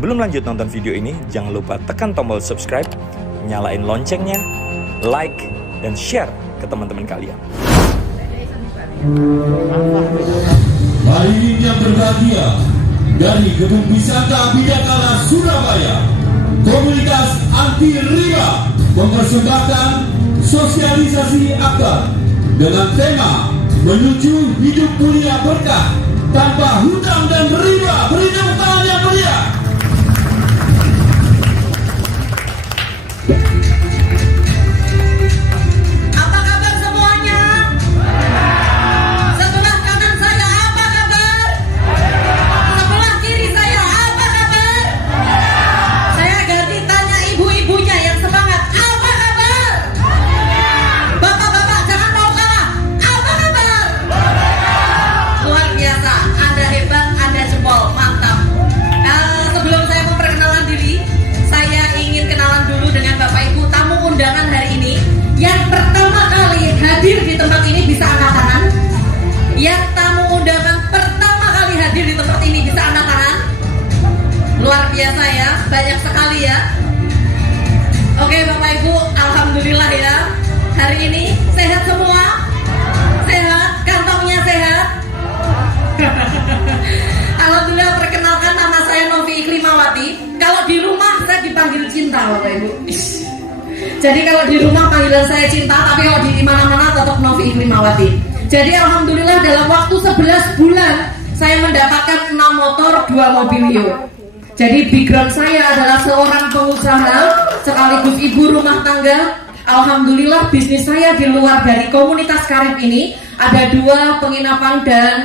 Sebelum lanjut nonton video ini, jangan lupa tekan tombol subscribe, nyalain loncengnya, like, dan share ke teman-teman kalian. Hari ini yang berbahagia dari Gedung Wisata Bidakara Surabaya, komunitas anti riba mempersembahkan sosialisasi akbar dengan tema menuju hidup mulia berkah tanpa hutang dan riba. Beri tepuk tangan yang meriah. Apa kabar semuanya? Sebelah kanan saya apa kabar? Sebelah kiri saya apa kabar? Saya ganti tanya ibu-ibunya yang semangat. Apa kabar? Bapak-bapak jangan mau kalah. Apa kabar? Luar biasa. Anda hebat, Anda jempol. Mantap. Sebelum saya memperkenalkan diri, saya ingin kenalan dulu dengan Bapak Ibu tamu undangan hari ini. Yang pertama kali hadir di tempat ini bisa angkat tangan. Yang tamu undangan pertama kali hadir di tempat ini bisa angkat tangan. Luar biasa ya, banyak sekali ya. Oke Bapak Ibu, alhamdulillah ya. Hari ini sehat semua? Sehat? Kantongnya sehat? Alhamdulillah, perkenalkan nama saya Novi Iklimawati. Kalau di rumah saya dipanggil Cinta Bapak Ibu. Jadi kalau di rumah panggilan saya Cinta, tapi kalau di mana-mana tetap Novi Iklimawati. Jadi alhamdulillah dalam waktu 11 bulan saya mendapatkan 6 motor, 2 mobil Mio. Jadi background saya adalah seorang pengusaha sekaligus ibu rumah tangga. Alhamdulillah bisnis saya di luar dari komunitas Karib ini ada 2 penginapan dan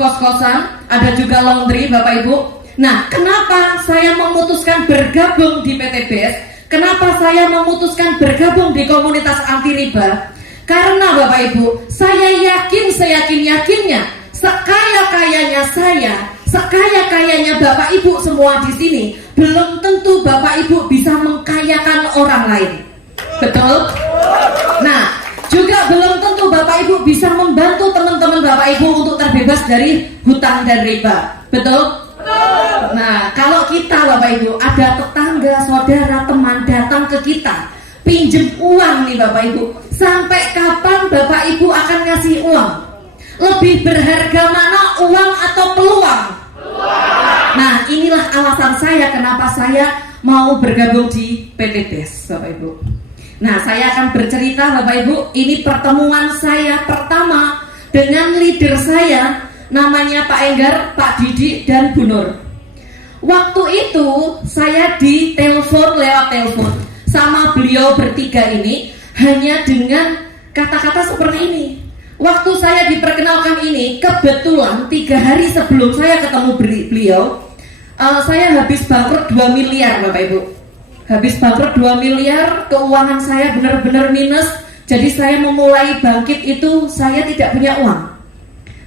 kos-kosan, ada juga laundry Bapak Ibu. Nah, kenapa saya memutuskan bergabung di PT BES? Kenapa saya memutuskan bergabung di komunitas anti riba? Karena Bapak Ibu, saya yakin seyakin-yakinnya, sekaya-kayanya saya, sekaya-kayanya Bapak Ibu semua di sini, belum tentu Bapak Ibu bisa mengkayakan orang lain. Betul? Nah, juga belum tentu Bapak Ibu bisa membantu teman-teman Bapak Ibu untuk terbebas dari hutang dan riba. Betul? Nah, kalau kita Bapak Ibu ada tetangga, saudara, teman datang ke kita pinjem uang nih Bapak Ibu, sampai kapan Bapak Ibu akan ngasih uang? Lebih berharga mana uang atau peluang? Nah, inilah alasan saya kenapa saya mau bergabung di PT BES Bapak Ibu. Nah, saya akan bercerita Bapak Ibu, ini pertemuan saya pertama dengan leader saya, namanya Pak Enggar, Pak Didi, dan Bu Nur. Waktu itu saya ditelepon lewat telepon sama beliau bertiga ini hanya dengan kata-kata seperti ini. Waktu saya diperkenalkan ini, kebetulan 3 hari sebelum saya ketemu beliau, saya habis bangkrut 2 miliar Bapak Ibu. Habis bangkrut 2 miliar, keuangan saya benar-benar minus. Jadi saya memulai bangkit itu saya tidak punya uang.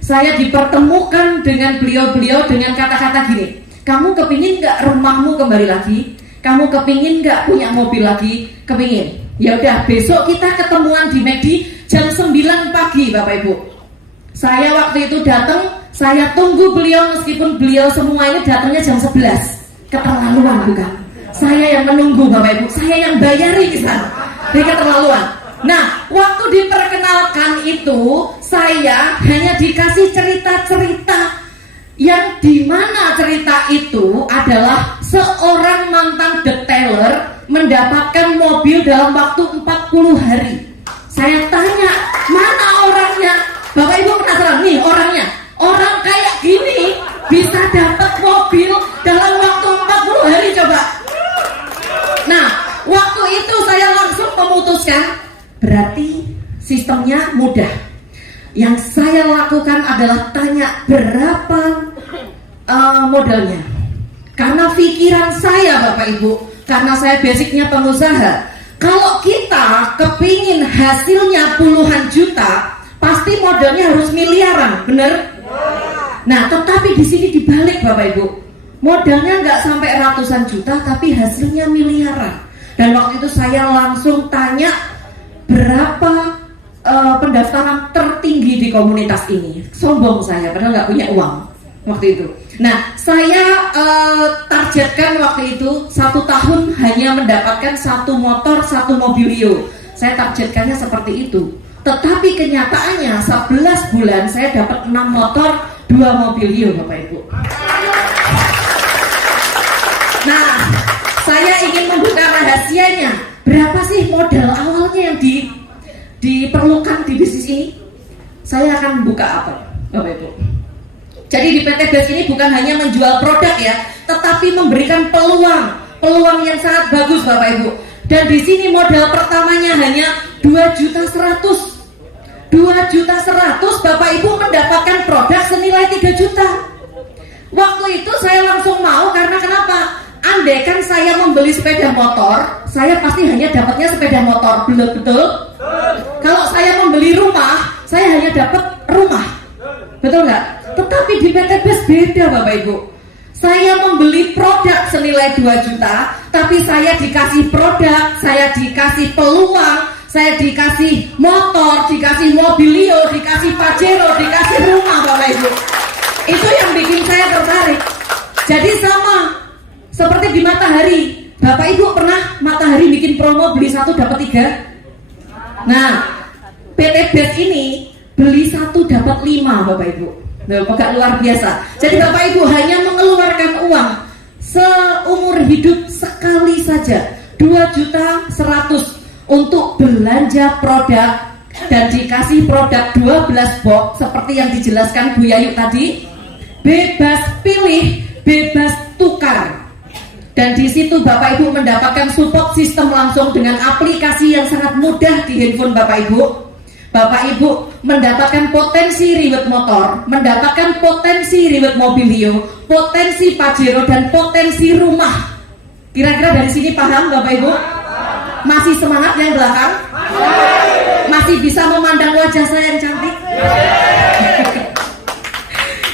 Saya dipertemukan dengan beliau-beliau dengan kata-kata gini, kamu kepingin gak rumahmu kembali lagi? Kamu kepingin gak punya mobil lagi? Kepingin? Ya udah, besok kita ketemuan di McD jam 9 pagi Bapak Ibu. Saya waktu itu datang, saya tunggu beliau meskipun beliau semua ini datangnya jam 11. Keterlaluan bukan? Saya yang menunggu Bapak Ibu, saya yang bayari di sana. Dia keterlaluan. Nah, waktu diperkenalkan itu saya hanya dikasih cerita-cerita yang dimana cerita itu adalah seorang mantan detailer mendapatkan mobil dalam waktu 40 hari. Saya tanya, mana orangnya? Bapak Ibu penasaran nih orangnya? Orang kayak gini bisa dapat mobil dalam waktu 40 hari coba. Nah, waktu itu saya langsung memutuskan, berarti sistemnya mudah. Yang saya lakukan adalah tanya berapa modalnya. Karena pikiran saya Bapak Ibu, karena saya basicnya pengusaha, kalau kita kepingin hasilnya puluhan juta, pasti modalnya harus miliaran, bener? Nah, tetapi di sini dibalik Bapak Ibu. Modalnya nggak sampai ratusan juta, tapi hasilnya miliaran. Dan waktu itu saya langsung tanya berapa pendaftaran tertinggi di komunitas ini. Sombong saya, padahal nggak punya uang. waktu itu. Nah, saya targetkan waktu itu 1 tahun hanya mendapatkan 1 motor, 1 mobilio. Saya targetkannya seperti itu. Tetapi kenyataannya 11 bulan saya dapat 6 motor, 2 mobilio, Bapak Ibu. Nah, saya ingin membuka rahasianya. Berapa sih modal awalnya yang diperlukan di bisnis ini? Saya akan buka apa, Bapak Ibu? Jadi di PT BES ini bukan hanya menjual produk ya, tetapi memberikan peluang yang sangat bagus, Bapak Ibu. Dan di sini modal pertamanya hanya 2.100.000. 2.100.000 Bapak Ibu mendapatkan produk senilai 3 juta. Waktu itu saya langsung mau karena kenapa? Andaikan saya membeli sepeda motor, saya pasti hanya dapatnya sepeda motor, betul? Kalau saya membeli rumah, saya hanya dapat rumah, betul nggak? Tetapi di PT BES beda, Bapak Ibu. Saya membeli produk senilai 2 juta, tapi saya dikasih produk, saya dikasih peluang, saya dikasih motor, dikasih mobilio, dikasih Pajero, dikasih rumah, Bapak Ibu. Itu yang bikin saya tertarik. Jadi sama seperti di Matahari. Bapak Ibu pernah Matahari bikin promo beli 1 dapat 3? Nah, PT BES ini beli 1 dapat 5, Bapak Ibu. Nah, agak luar biasa. Jadi Bapak Ibu hanya mengeluarkan uang seumur hidup sekali saja 2.100.000 untuk belanja produk dan dikasih produk 12 box seperti yang dijelaskan Bu Yayu tadi. Bebas pilih, bebas tukar. Dan di situ Bapak Ibu mendapatkan support sistem langsung dengan aplikasi yang sangat mudah di handphone Bapak Ibu. Bapak Ibu mendapatkan potensi reward motor, mendapatkan potensi reward mobilio, potensi Pajero dan potensi rumah. Kira-kira dari sini paham Bapak Ibu? Masih semangat yang belakang? Masih bisa memandang wajah saya yang cantik?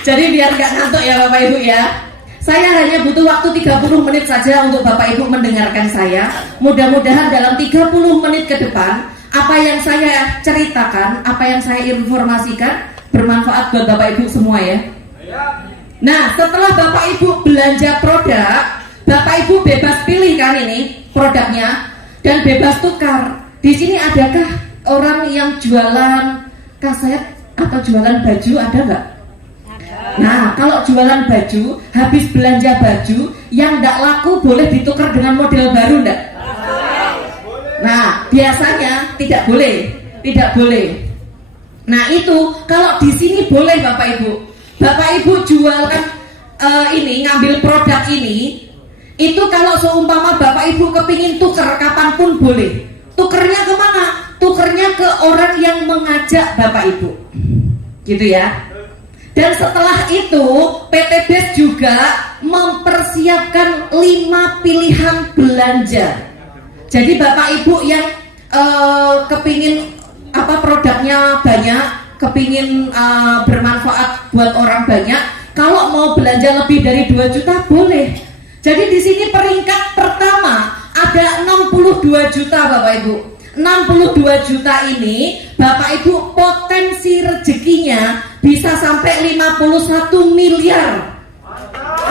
Jadi biar gak ngantuk ya Bapak Ibu ya. Saya hanya butuh waktu 30 menit saja untuk Bapak Ibu mendengarkan saya. Mudah-mudahan dalam 30 menit ke depan, apa yang saya ceritakan, apa yang saya informasikan bermanfaat buat Bapak Ibu semua ya. Nah, setelah Bapak Ibu belanja produk, Bapak Ibu bebas pilih kan ini produknya dan bebas tukar. Di sini adakah orang yang jualan kaset atau jualan baju, ada nggak? Nah, kalau jualan baju, habis belanja baju yang tidak laku boleh ditukar dengan model baru enggak? Nah, biasanya tidak boleh. Nah, itu kalau di sini boleh Bapak Ibu. Bapak Ibu jualan ini, ngambil produk ini, itu kalau seumpama Bapak Ibu kepingin tuker kapanpun boleh. Tukernya kemana? Tukernya ke orang yang mengajak Bapak Ibu, gitu ya. Dan setelah itu PT BES juga mempersiapkan 5 pilihan belanja. Jadi Bapak Ibu yang kepingin produknya banyak, kepingin bermanfaat buat orang banyak, kalau mau belanja lebih dari 2 juta boleh. Jadi di sini peringkat pertama ada 62 juta Bapak Ibu. 62 juta ini Bapak Ibu potensi rezekinya bisa sampai 51 miliar.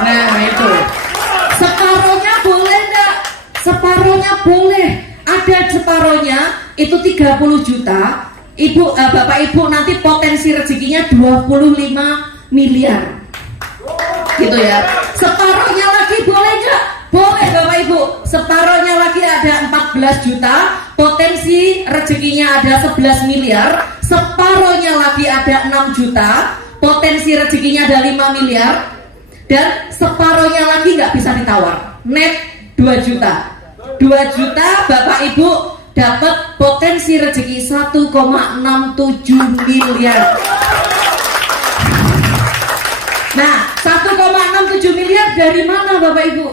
Nah itu separohnya boleh enggak? Separohnya boleh. Ada separohnya itu 30 juta. Bapak Ibu nanti potensi rezekinya 25 miliar. Gitu ya. Separohnya lagi boleh enggak? Boleh Bapak Ibu. Separohnya lagi ada 14 juta. Potensi rezekinya ada 11 miliar. Separohnya lagi ada 6 juta. Potensi rezekinya ada 5 miliar. Dan separohnya lagi nggak bisa ditawar. Net 2 juta. 2 juta Bapak Ibu dapat potensi rezeki 1,67 miliar. Nah, 1,67 miliar dari mana Bapak Ibu?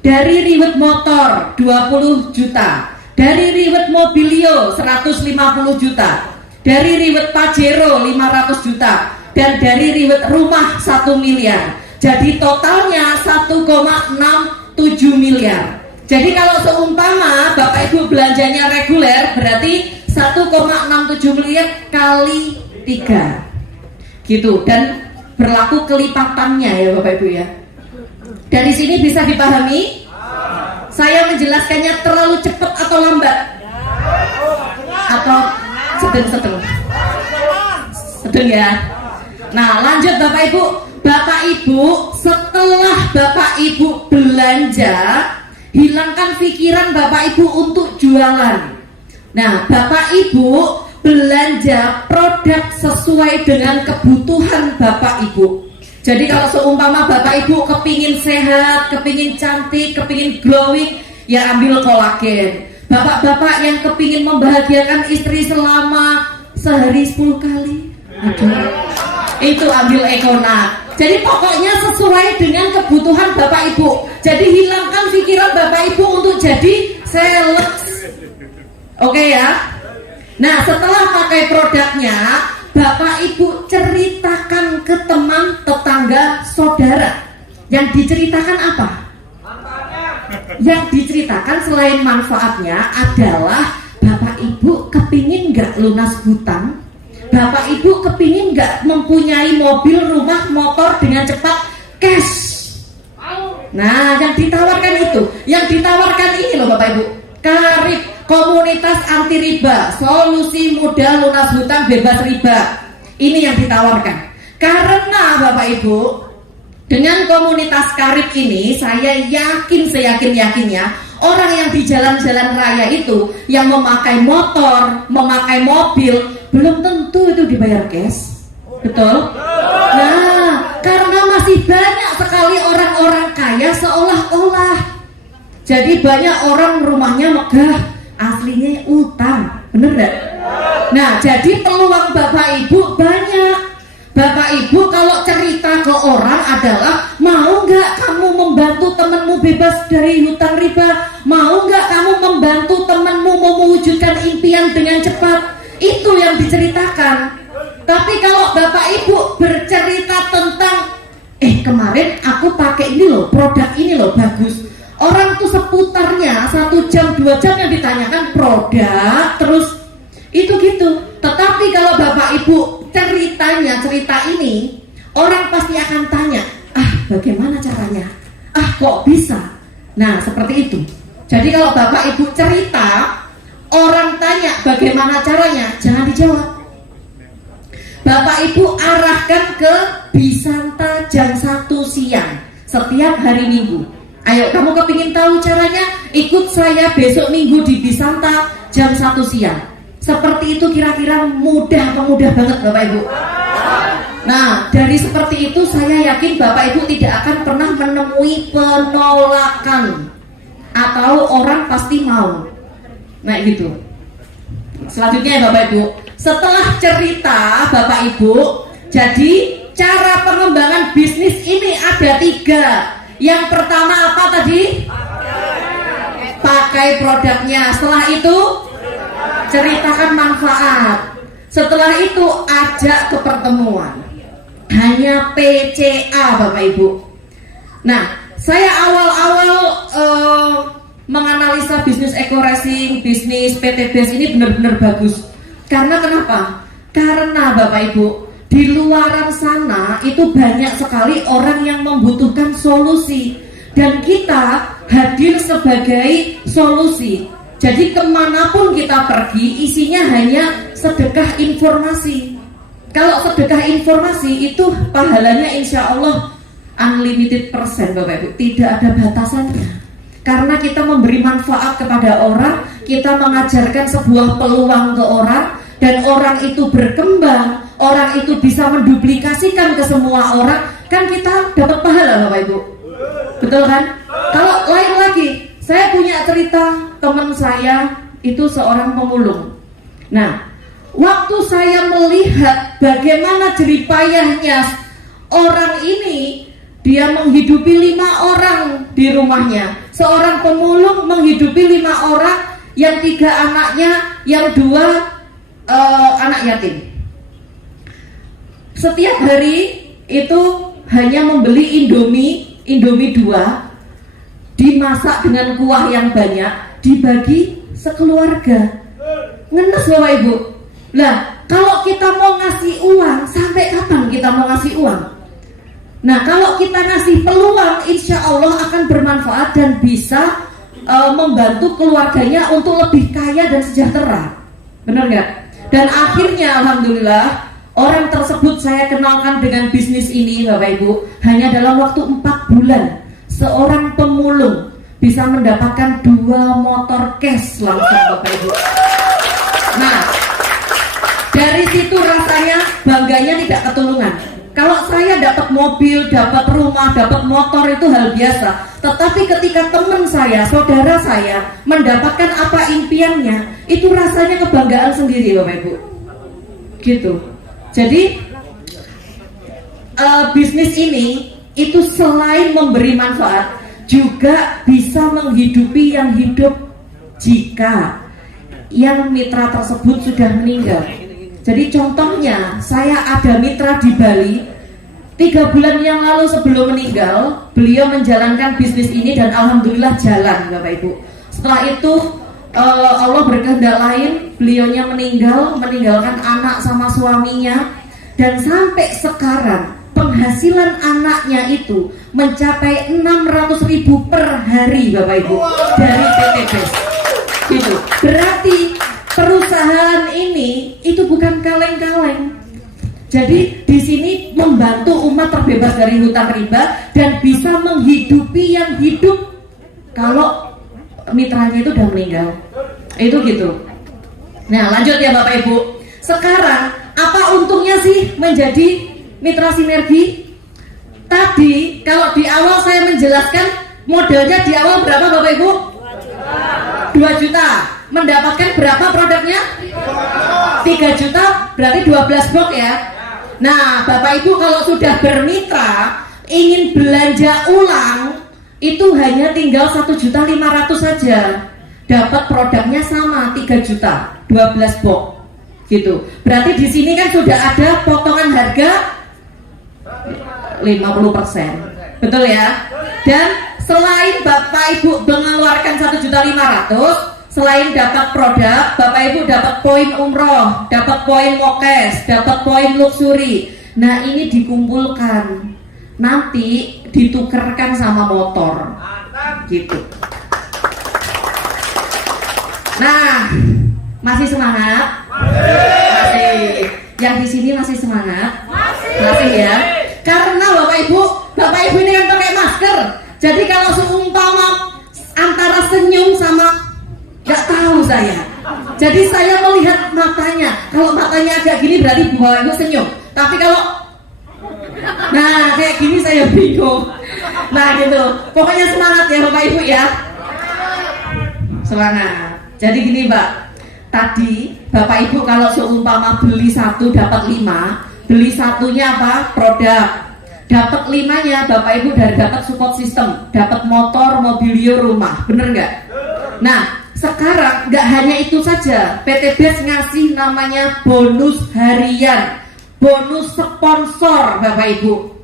Dari reward motor 20 juta, dari reward mobilio 150 juta, dari reward Pajero 500 juta, dan dari reward rumah 1 miliar. Jadi totalnya 1,67 miliar. Jadi kalau seumpama Bapak Ibu belanjanya reguler, berarti 1,67 miliar kali 3 gitu. Dan berlaku kelipatannya ya Bapak Ibu ya. Dari sini bisa dipahami? Saya menjelaskannya terlalu cepat atau lambat? Atau sedang-sedang? Sedang ya. Nah lanjut Bapak Ibu. Bapak Ibu, setelah Bapak Ibu belanja, hilangkan pikiran Bapak Ibu untuk jualan. Nah Bapak Ibu belanja produk sesuai dengan kebutuhan Bapak Ibu. Jadi kalau seumpama Bapak Ibu kepingin sehat, kepingin cantik, kepingin glowing, ya ambil kolagen. Bapak-bapak yang kepingin membahagiakan istri selama sehari 10 kali, aduh, itu ambil Econat. Jadi pokoknya sesuai dengan kebutuhan Bapak Ibu. Jadi hilangkan pikiran Bapak Ibu untuk jadi sales. Oke ya. Nah setelah pakai produknya, Bapak Ibu ceritakan ke teman, tetangga, saudara. Yang diceritakan apa? Yang diceritakan selain manfaatnya adalah Bapak Ibu kepingin nggak lunas hutang? Bapak Ibu kepingin nggak mempunyai mobil, rumah, motor dengan cepat cash? Nah yang ditawarkan itu, yang ditawarkan ini loh Bapak Ibu, Karib, komunitas anti riba, solusi mudah lunas hutang bebas riba. Ini yang ditawarkan. Karena Bapak Ibu, dengan komunitas Karib ini, saya yakin seyakin-yakinnya orang yang di jalan-jalan raya itu, yang memakai motor, memakai mobil, belum tentu itu dibayar cash. Betul? Nah, karena masih banyak sekali orang-orang kaya seolah-olah. Jadi banyak orang rumahnya megah, aslinya utang. Bener gak? Nah, jadi peluang Bapak Ibu banyak. Bapak Ibu kalau cerita ke orang adalah, mau nggak kamu membantu temanmu bebas dari hutang riba? Mau nggak kamu membantu temanmu mewujudkan impian dengan cepat? Itu yang diceritakan. Tapi kalau Bapak Ibu bercerita tentang, kemarin aku pakai ini loh, produk ini loh bagus. Orang tuh seputarnya 1 jam 2 jam yang ditanyakan produk terus itu gitu. Tetapi kalau Bapak Ibu cerita ini, orang pasti akan tanya, bagaimana caranya? Kok bisa? Nah seperti itu. Jadi kalau Bapak Ibu cerita, orang tanya bagaimana caranya, jangan dijawab. Bapak Ibu arahkan ke Bisanta jam 1 siang setiap hari Minggu. Ayo kamu kepingin tahu caranya? Ikut saya besok Minggu di Bisanta jam 1 siang. Seperti itu kira-kira mudah atau mudah banget Bapak Ibu? Nah dari seperti itu saya yakin Bapak Ibu tidak akan pernah menemui penolakan, atau orang pasti mau. Nah gitu. Selanjutnya ya Bapak Ibu, setelah cerita Bapak Ibu, jadi cara pengembangan bisnis ini ada 3. Yang pertama apa tadi? Pakai produknya. Setelah itu ceritakan manfaat. Setelah itu ajak ke pertemuan. Hanya PCA Bapak Ibu. Nah saya awal-awal menganalisa bisnis Eco Racing, bisnis PTBS ini benar-benar bagus. Karena kenapa? Karena Bapak Ibu, di luaran sana itu banyak sekali orang yang membutuhkan solusi, dan kita hadir sebagai solusi. Jadi kemanapun kita pergi, isinya hanya sedekah informasi. Kalau sedekah informasi itu pahalanya insya Allah unlimited persen Bapak Ibu, tidak ada batasannya. Karena kita memberi manfaat kepada orang, kita mengajarkan sebuah peluang ke orang, dan orang itu berkembang, orang itu bisa menduplikasikan ke semua orang, kan kita dapat pahala Bapak Ibu. Betul kan? Kalau lain lagi, saya punya cerita teman saya itu seorang pemulung. Nah, waktu saya melihat bagaimana jeripayahnya orang ini, dia menghidupi 5 orang di rumahnya. Seorang pemulung menghidupi 5 orang, yang 3 anaknya, yang 2 anak yatim. Setiap hari itu hanya membeli Indomie 2, dimasak dengan kuah yang banyak, dibagi sekeluarga. Ngenes Bapak Ibu. Lah, kalau kita mau ngasih uang, sampai kapan kita mau ngasih uang? Nah, kalau kita ngasih peluang, insya Allah akan bermanfaat dan bisa membantu keluarganya untuk lebih kaya dan sejahtera. Benar nggak? Dan akhirnya alhamdulillah orang tersebut saya kenalkan dengan bisnis ini, Bapak Ibu. Hanya dalam waktu 4 bulan seorang pemulung bisa mendapatkan 2 motor cash langsung, Bapak Ibu. Nah, dari situ rasanya bangganya tidak ketulungan. Kalau saya dapat mobil, dapat rumah, dapat motor itu hal biasa. Tetapi ketika teman saya, saudara saya mendapatkan apa impiannya, itu rasanya kebanggaan sendiri, Bapak Ibu. Gitu. Jadi bisnis ini itu selain memberi manfaat, juga bisa menghidupi yang hidup jika yang mitra tersebut sudah meninggal. Jadi contohnya, saya ada mitra di Bali 3 bulan yang lalu sebelum meninggal, beliau menjalankan bisnis ini dan alhamdulillah jalan, Bapak Ibu. Setelah itu Allah berkehendak lain, beliaunya meninggalkan anak sama suaminya, dan sampai sekarang penghasilan anaknya itu mencapai 600.000 per hari, Bapak Ibu, dari PT BES. Gitu. Berarti perusahaan ini itu bukan kaleng-kaleng. Jadi di sini membantu umat terbebas dari hutang riba dan bisa menghidupi yang hidup kalau mitranya itu udah meninggal. Itu gitu. Nah, lanjut ya Bapak Ibu. Sekarang apa untungnya sih menjadi mitra sinergi? Tadi kalau di awal saya menjelaskan modalnya di awal berapa Bapak Ibu? 2 juta. Mendapatkan berapa produknya? 3 juta, berarti 12 box ya. Nah, Bapak Ibu kalau sudah bermitra, ingin belanja ulang, itu hanya tinggal 1.500.000 saja. Dapat produknya sama 3 juta, 12 box. Gitu. Berarti di sini kan sudah ada potongan harga 50%. Betul ya? Dan selain Bapak Ibu mengeluarkan 1.500.000, selain dapat produk, Bapak Ibu dapat poin umroh, dapat poin mokes, dapat poin luxury. Nah, ini dikumpulkan, nanti ditukerkan sama motor, gitu. Nah, masih semangat? Masih. Yang di sini masih semangat? Masih ya. Karena Bapak Ibu ini kan pakai masker. Jadi kalau seumpama antara senyum sama nggak tahu saya. Jadi saya melihat matanya. Kalau matanya agak gini berarti Bapak Ibu senyum. Tapi kalau kayak gini saya bingung. Nah gitu. Pokoknya semangat ya Bapak Ibu ya. Semangat. Jadi gini Mbak. Tadi Bapak Ibu kalau seumpama beli 1 dapat 5, beli satunya apa? Produk. Dapat 5-nya Bapak Ibu dari dapat support system, dapat motor, mobilio, rumah. Bener nggak? Nah, sekarang nggak hanya itu saja, PT BES ngasih namanya bonus harian, bonus sponsor Bapak Ibu.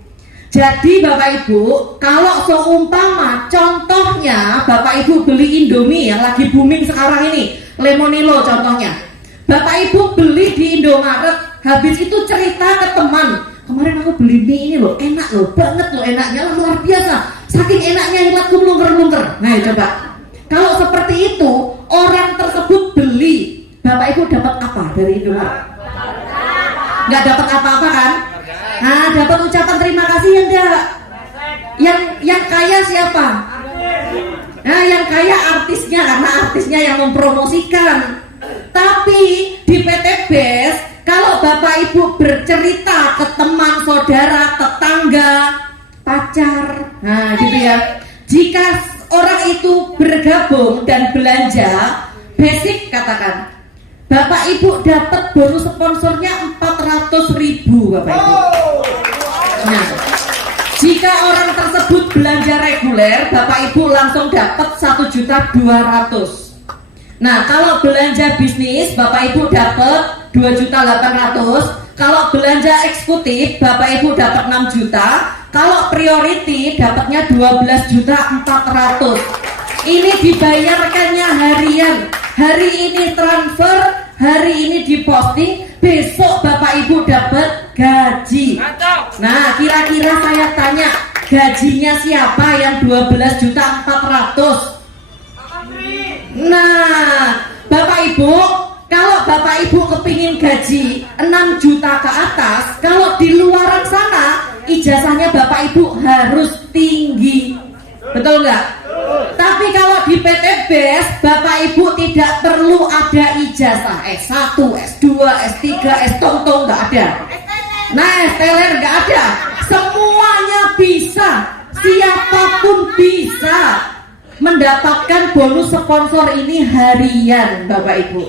Jadi Bapak Ibu, kalau seumpama contohnya Bapak Ibu beli Indomie yang lagi booming sekarang ini, Lemonilo contohnya, Bapak Ibu beli di Indomaret, habis itu cerita ke teman, kemarin aku beli mie ini loh, enak loh, banget loh enaknya, luar biasa, saking enaknya ngeliatku melungker-melungker. Nah coba, kalau seperti itu, orang tersebut beli, Bapak Ibu dapat apa dari Indomaret? Nggak dapat apa-apa kan? Nah, dapat ucapan terima kasih ya enggak? Yang kaya siapa? Nah, yang kaya artisnya, karena artisnya yang mempromosikan. Tapi di PT BES, kalau Bapak Ibu bercerita ke teman, saudara, tetangga, pacar, nah gitu ya. Jika orang itu bergabung dan belanja, basic katakan, Bapak Ibu dapat bonus sponsornya 400.000 Bapak Ibu. Nah, jika orang tersebut belanja reguler, Bapak Ibu langsung dapat 1.200.000. Nah, kalau belanja bisnis, Bapak Ibu dapat 2.800.000. Kalau belanja eksekutif, Bapak Ibu dapat 6 juta. Kalau priority dapatnya 12.400.000. Ini dibayarkannya harian. Hari ini transfer, hari ini diposting, besok Bapak Ibu dapat gaji. Nah, kira-kira saya tanya, gajinya siapa yang 12.400.000? Nah, Bapak Ibu, kalau Bapak Ibu kepingin gaji 6 juta ke atas, kalau di luaran sana ijazahnya Bapak Ibu harus tinggi. Betul nggak? Tapi kalau di PT BES, Bapak Ibu tidak perlu ada ijazah S1, S2, S3, S-tong-tong, nggak ada. Nah, STLR nggak ada. Semuanya bisa, siapapun bisa mendapatkan bonus sponsor ini harian, Bapak Ibu.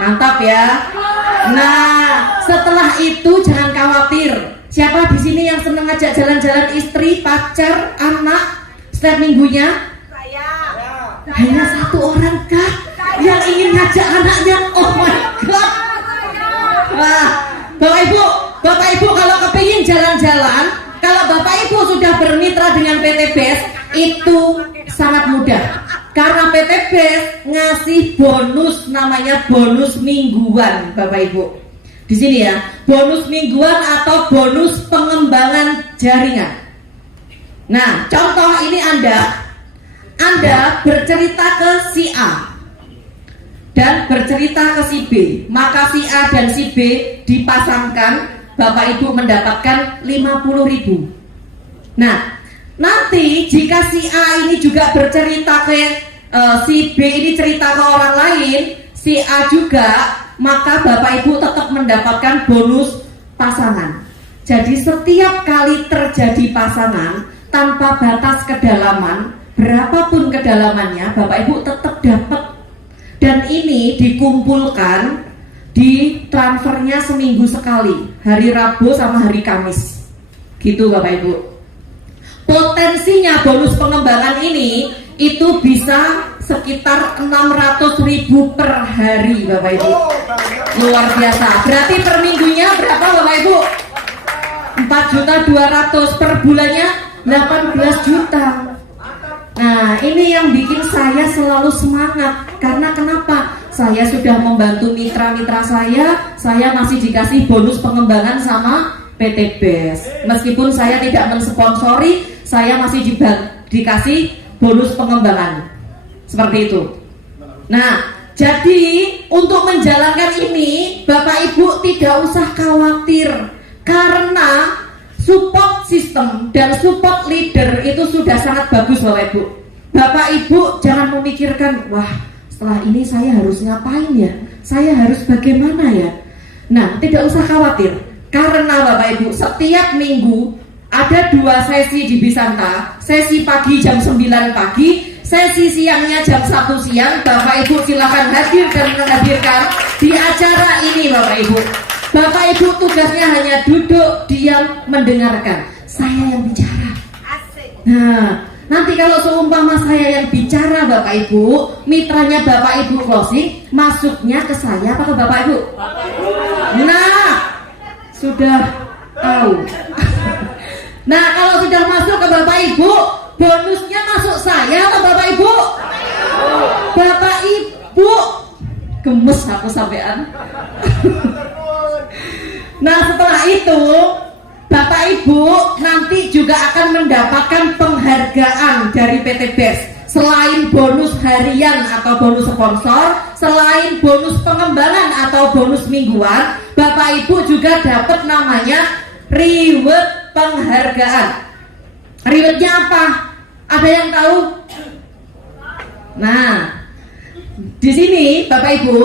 Mantap ya. Nah, setelah itu jangan khawatir. Siapa di sini yang seneng ngajak jalan-jalan istri, pacar, anak setiap minggunya? Hanya satu orang kah yang ingin ngajak anaknya? Oh my god. Wah, Bapak Ibu kalau kepingin jalan-jalan, kalau Bapak Ibu sudah bermitra dengan PT BES, itu sangat mudah. Karena PT BES ngasih bonus, namanya bonus mingguan, Bapak Ibu. Di sini ya, bonus mingguan atau bonus pengembangan jaringan. Nah, contoh ini Anda bercerita ke si A dan bercerita ke si B, maka si A dan si B dipasangkan, Bapak Ibu mendapatkan 50.000. Nah, nanti jika si A ini juga bercerita ke si B ini cerita ke orang lain, si A juga, maka Bapak Ibu tetap mendapatkan bonus pasangan. Jadi setiap kali terjadi pasangan tanpa batas kedalaman, berapapun kedalamannya, Bapak Ibu tetap dapat. Dan ini dikumpulkan, di transfernya seminggu sekali, hari Rabu sama hari Kamis. Gitu Bapak Ibu. Potensinya bonus pengembangan ini itu bisa sekitar 600.000 per hari, Bapak Ibu. Luar biasa. Berarti per minggunya berapa Bapak Ibu? 4.200.000, per bulannya 18 juta. Nah, ini yang bikin saya selalu semangat. Karena kenapa? Saya sudah membantu mitra-mitra saya masih dikasih bonus pengembangan sama PT BES. Meskipun saya tidak mensponsori, saya masih dikasih bonus pengembangan. Seperti itu. Nah, jadi untuk menjalankan ini, Bapak Ibu tidak usah khawatir. Karena support system dan support leader itu sudah sangat bagus Bapak Ibu. Bapak Ibu jangan memikirkan, wah setelah ini saya harus ngapain ya? Saya harus bagaimana ya? Nah, tidak usah khawatir. Karena Bapak Ibu setiap minggu ada 2 sesi di Bisanta. Sesi pagi jam 9 pagi, sesi siangnya jam 1 siang. Bapak Ibu silakan hadir dan menghadirkan di acara ini Bapak Ibu. Bapak Ibu tugasnya hanya duduk, diam, mendengarkan. Saya yang bicara. Nah, nanti kalau seumpama saya yang bicara Bapak Ibu, mitranya Bapak Ibu closing, masuknya ke saya apa ke Bapak Ibu? Nah, sudah tahu. Nah, kalau sudah masuk ke Bapak Ibu, bonusnya masuk saya atau Bapak Ibu? Bapak Ibu, gemes aku sampean. Nah, setelah itu Bapak Ibu nanti juga akan mendapatkan penghargaan dari PT BES. Selain bonus harian atau bonus sponsor, selain bonus pengembangan atau bonus mingguan, Bapak Ibu juga dapat namanya reward penghargaan. Rewardnya apa? Ada yang tahu? Nah, di sini Bapak Ibu,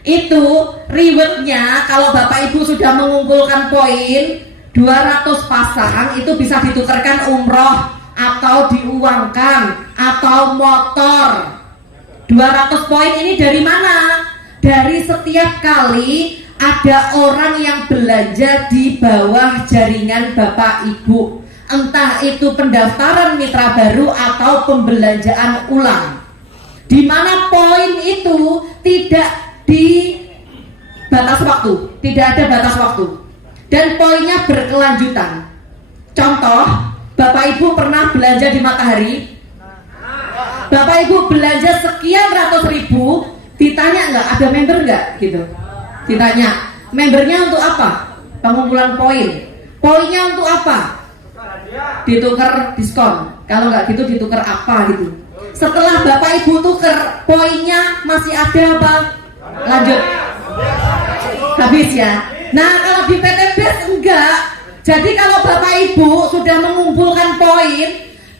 itu rewardnya kalau Bapak Ibu sudah mengumpulkan poin 200 pasang, itu bisa ditukarkan umroh atau diuangkan atau motor. 200 poin ini dari mana? Dari setiap kali ada orang yang belanja di bawah jaringan Bapak Ibu, entah itu pendaftaran mitra baru atau pembelanjaan ulang, di mana poin itu tidak di batas waktu, tidak ada batas waktu, dan poinnya berkelanjutan. Contoh, Bapak Ibu pernah belanja di Matahari, Bapak Ibu belanja sekian ratus ribu, ditanya nggak ada member nggak gitu, ditanya membernya untuk apa, pengumpulan poin. Poinnya untuk apa? Ditukar diskon. Kalau nggak gitu ditukar apa gitu. Setelah Bapak Ibu tuker, poinnya masih ada apa? Lanjut. Habis ya. Nah, kalau di PT BES enggak. Jadi kalau Bapak Ibu sudah mengumpulkan poin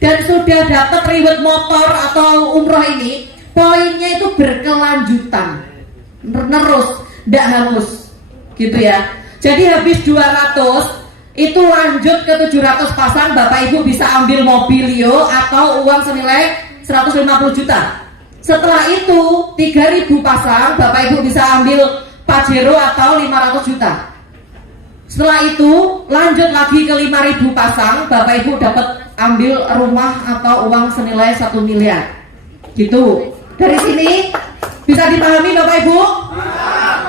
dan sudah dapat reward motor atau umroh ini, poinnya itu berkelanjutan, terus, tidak hangus, gitu ya. Jadi habis 200 itu lanjut ke 700 pasang, Bapak Ibu bisa ambil mobilio atau uang senilai 150 juta. Setelah itu 3000 pasang, Bapak Ibu bisa ambil Pajero atau 500 juta. Setelah itu lanjut lagi ke 5000 pasang, Bapak Ibu dapat ambil rumah atau uang senilai 1 miliar. Gitu. Dari sini bisa dipahami Bapak Ibu?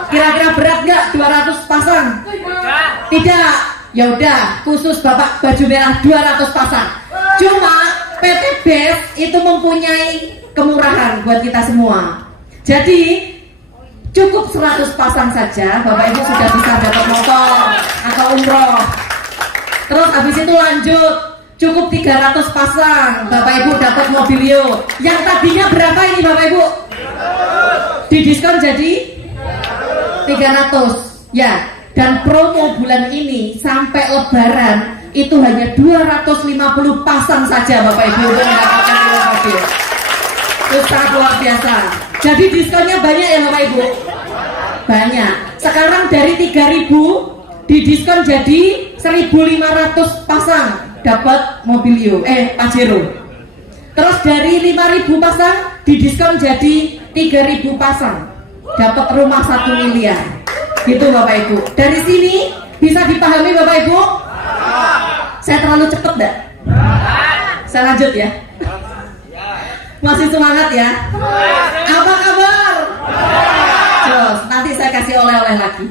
Kira-kira berat nggak 200 pasang? Tidak. Ya udah, khusus Bapak baju merah 200 pasang. Cuma PT BES itu mempunyai kemurahan buat kita semua. Jadi cukup 100 pasang saja, Bapak Ibu sudah bisa dapat motor atau umroh. Terus habis itu lanjut, cukup 300 pasang, Bapak Ibu dapat mobilio. Yang tadinya berapa ini Bapak Ibu? Didiskon jadi 300. Ya, dan promo bulan ini sampai Lebaran itu hanya 250 pasang saja Bapak Ibu untuk mendapatkan mobil. Itu sangat luar biasa. Jadi diskonnya banyak ya Bapak Ibu? Banyak. Sekarang dari 3000 didiskon jadi 1500 pasang dapat mobilio, Pajero. Terus dari 5000 pasang didiskon jadi 3000 pasang dapat rumah 1 miliar. Gitu Bapak Ibu. Dari sini bisa dipahami Bapak Ibu? Saya terlalu cepat enggak? Saya lanjut ya. Masih semangat ya? Apa kabar? Terus nanti saya kasih oleh-oleh lagi.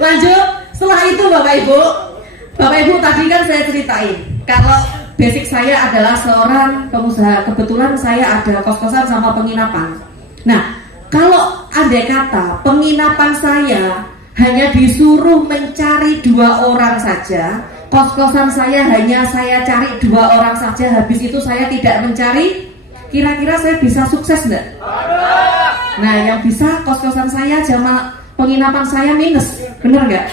Lanjut. Setelah itu Bapak Ibu tadi kan saya ceritain kalau basic saya adalah seorang pengusaha. Kebetulan saya ada kos-kosan sama penginapan. Nah, kalau andai kata penginapan saya hanya disuruh mencari 2 orang saja, kos-kosan saya hanya saya cari 2 orang saja, habis itu saya tidak mencari, kira-kira saya bisa sukses enggak? Nah, yang bisa kos-kosan saya sama penginapan saya minus, bener nggak?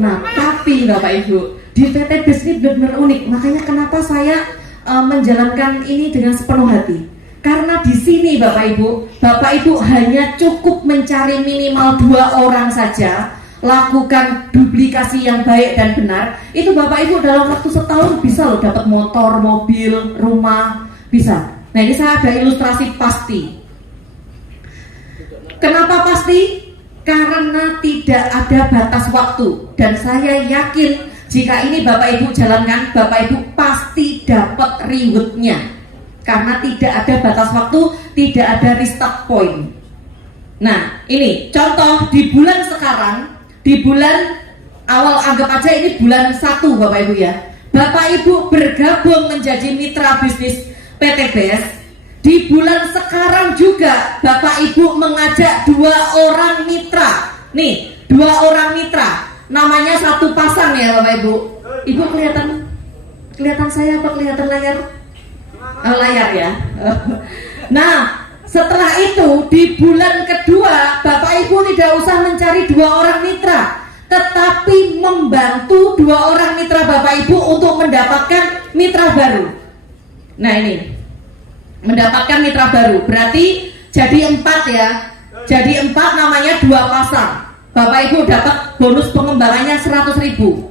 Nah, tapi Bapak Ibu, di PT BES ini benar-benar unik. Makanya kenapa saya menjalankan ini dengan sepenuh hati. Karena di sini Bapak Ibu hanya cukup mencari minimal 2 orang saja, lakukan duplikasi yang baik dan benar. Itu Bapak Ibu dalam waktu setahun bisa loh dapat motor, mobil, rumah, bisa. Nah, ini saya ada ilustrasi pasti. Kenapa pasti? Karena tidak ada batas waktu. Dan saya yakin jika ini Bapak Ibu jalankan, Bapak Ibu pasti dapat rewardnya. Karena tidak ada batas waktu, tidak ada restart point. Nah, ini contoh di bulan sekarang, di bulan awal, anggap aja ini bulan 1 Bapak Ibu ya. Bapak Ibu bergabung menjadi mitra bisnis PT BES. Di bulan sekarang juga Bapak Ibu mengajak 2 orang mitra. Nih, 2 orang mitra. Namanya 1 pasang ya Bapak Ibu. Ibu kelihatan saya apa kelihatan layar? Layar ya. Nah, setelah itu di bulan kedua Bapak Ibu tidak usah mencari 2 orang mitra, tetapi membantu 2 orang mitra Bapak Ibu untuk mendapatkan mitra baru. Nah, ini mendapatkan mitra baru berarti jadi 4 ya. Jadi 4 namanya 2 pasang. Bapak Ibu dapat bonus pengembangannya 100.000.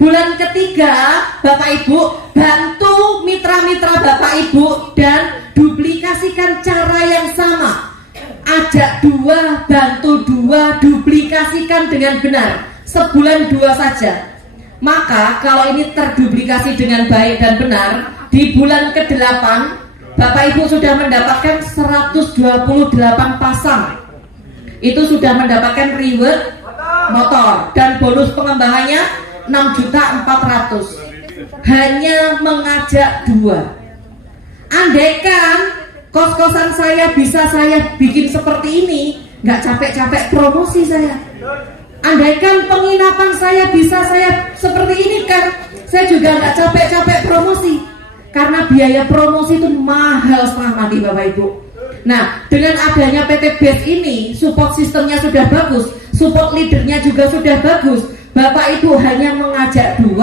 Bulan ketiga Bapak Ibu bantu mitra-mitra Bapak Ibu dan duplikasikan cara yang sama. Ajak 2, bantu 2, duplikasikan dengan benar. Sebulan 2 saja. Maka kalau ini terduplikasi dengan baik dan benar, di bulan ke-8 Bapak Ibu sudah mendapatkan 128 pasang. Itu sudah mendapatkan reward motor dan bonus pengembangannya 6.400.000. Hanya mengajak 2. Andaikan kos-kosan saya bisa saya bikin seperti ini, nggak capek-capek promosi saya. Andaikan penginapan saya bisa saya seperti ini kan, saya juga nggak capek-capek promosi. Karena biaya promosi itu mahal setengah mati Bapak Ibu. Nah, dengan adanya PT BES ini, support sistemnya sudah bagus, support leadernya juga sudah bagus. Bapak Ibu hanya mengajak 2,